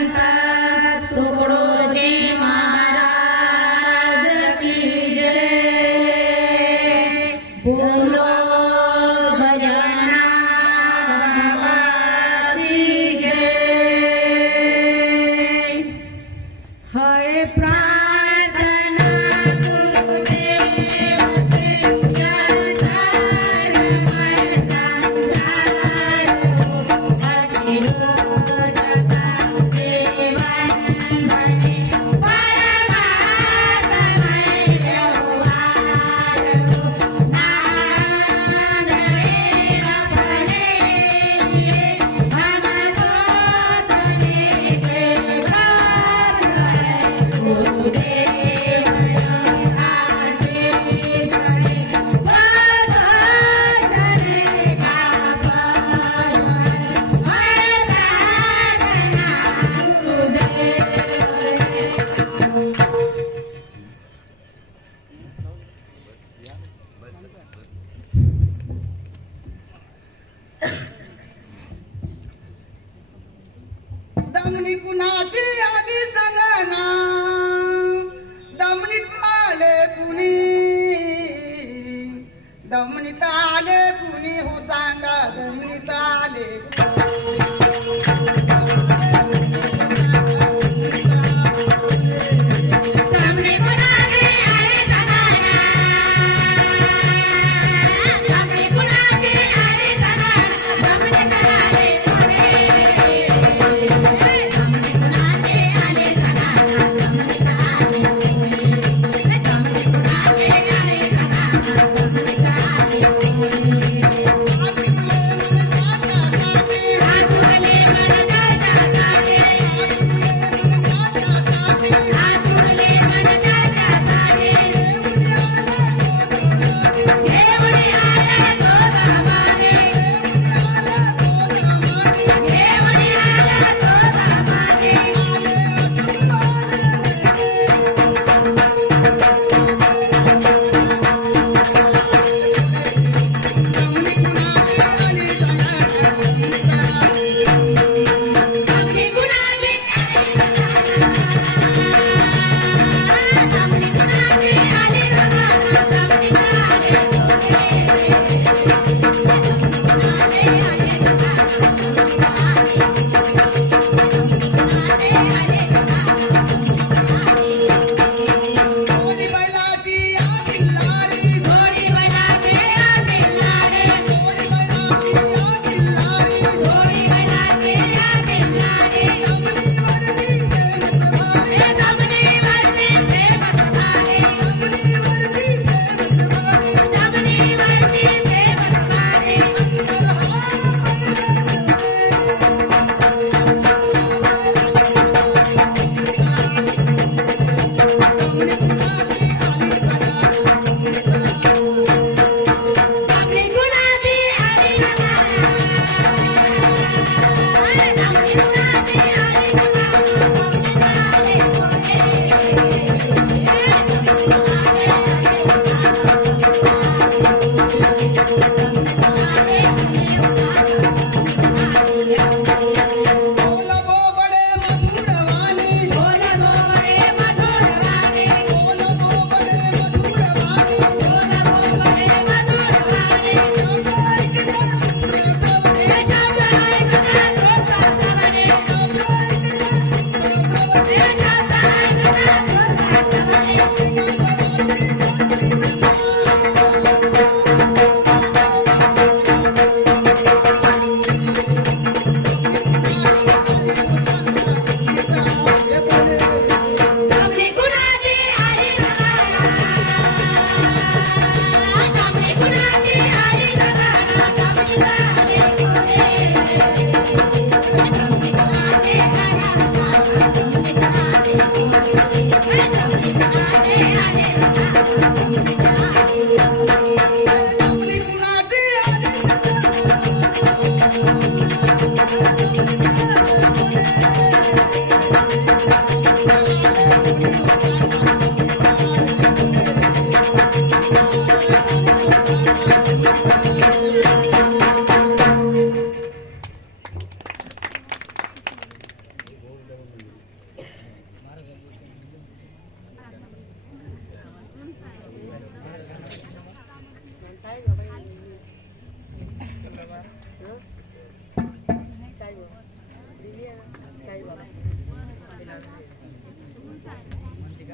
and back.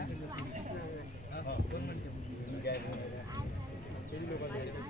เป็นลูกอะไร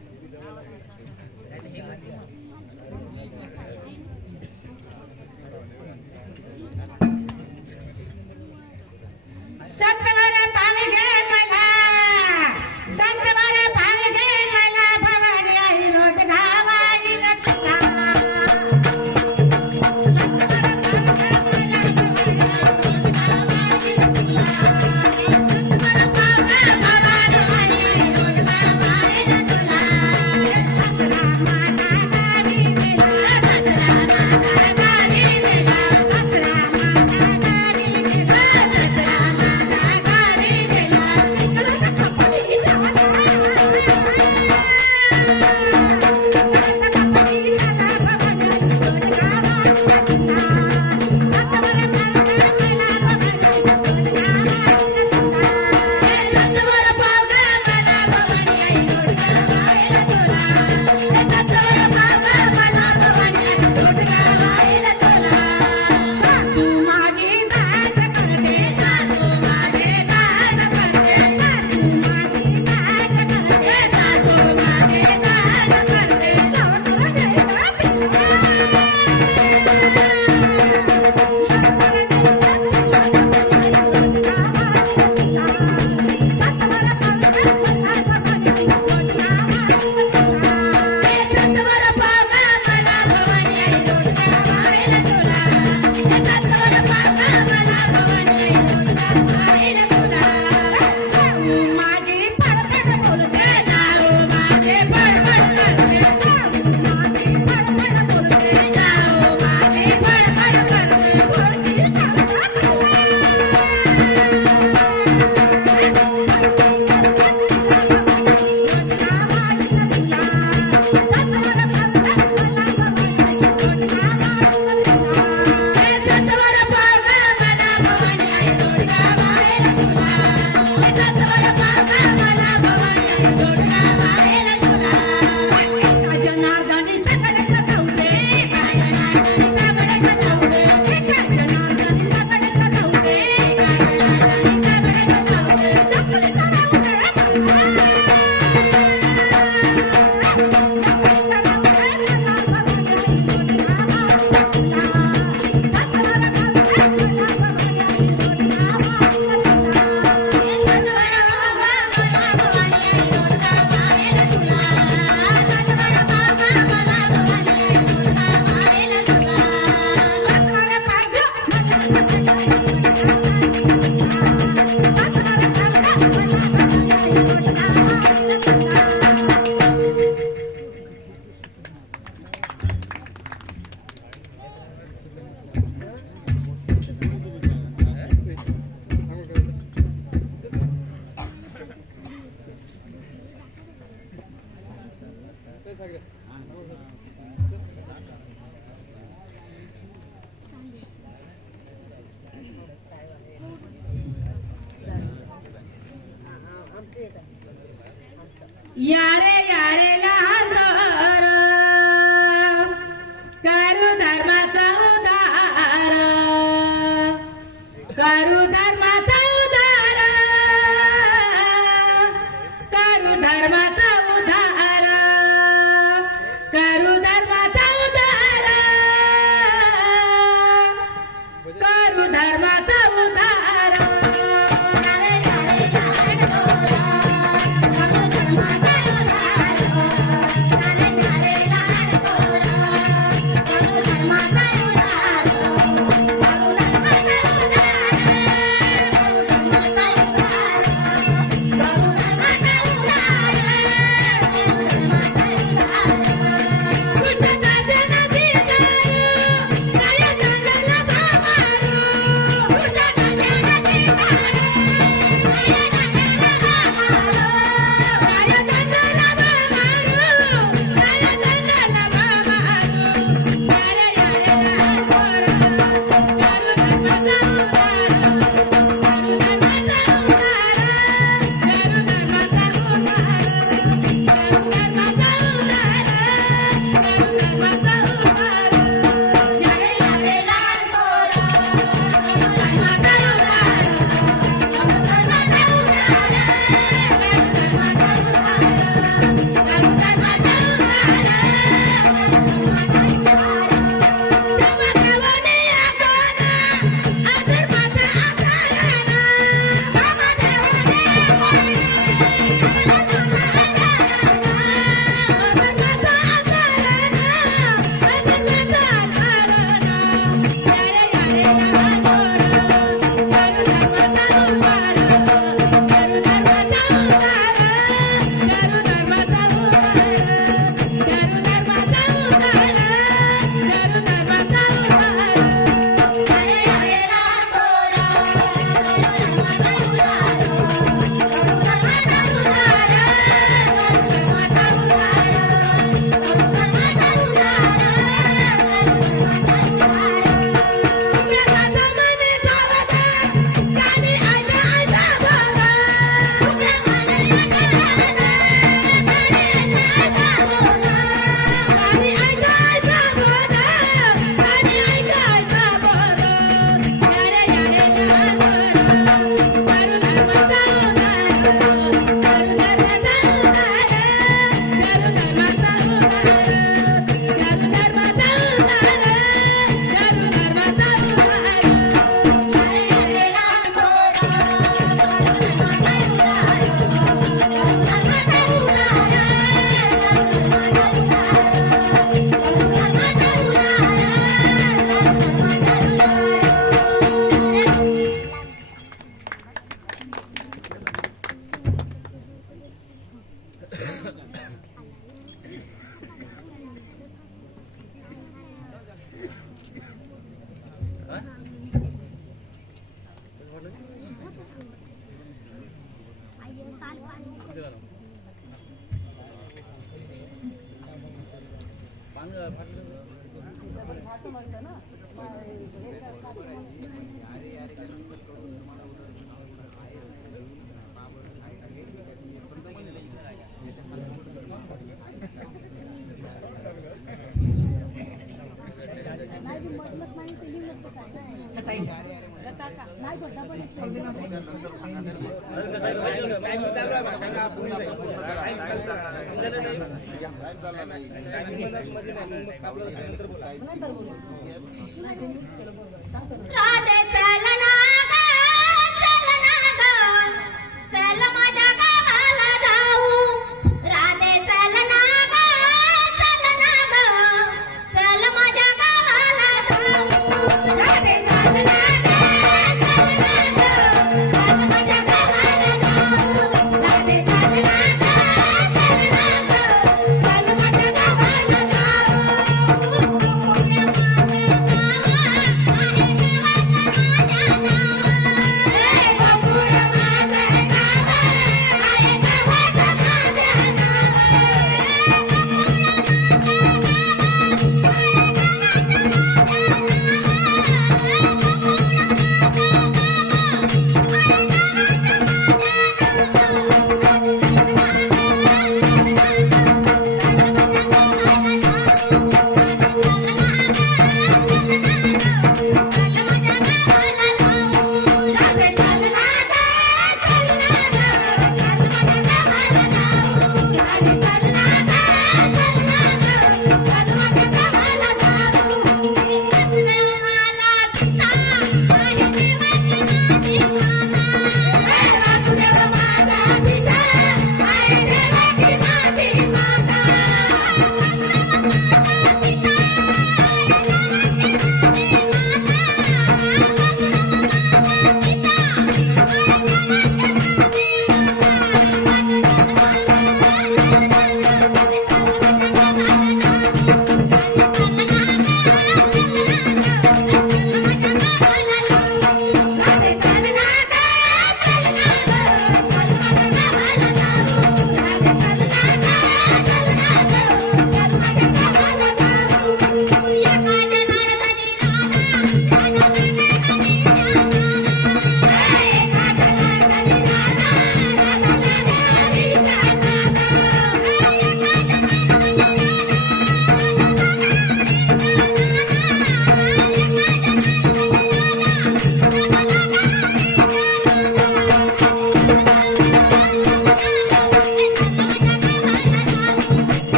यारे यारे लहान राधे चल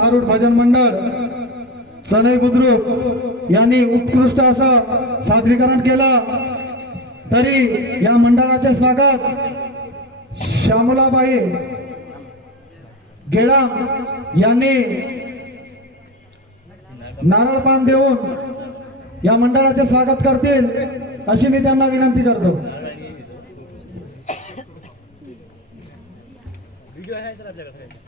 भारूड भजन मंडळ सनई बुद्रुक यांनी उत्कृष्ट असं सादरीकरण केलं. तरी या मंडळाचे स्वागत श्यामलाबाई गेडा यांनी नारळ पान देऊन या मंडळाचे स्वागत करतील अशी मी त्यांना विनंती करतो. व्हिडिओ आहे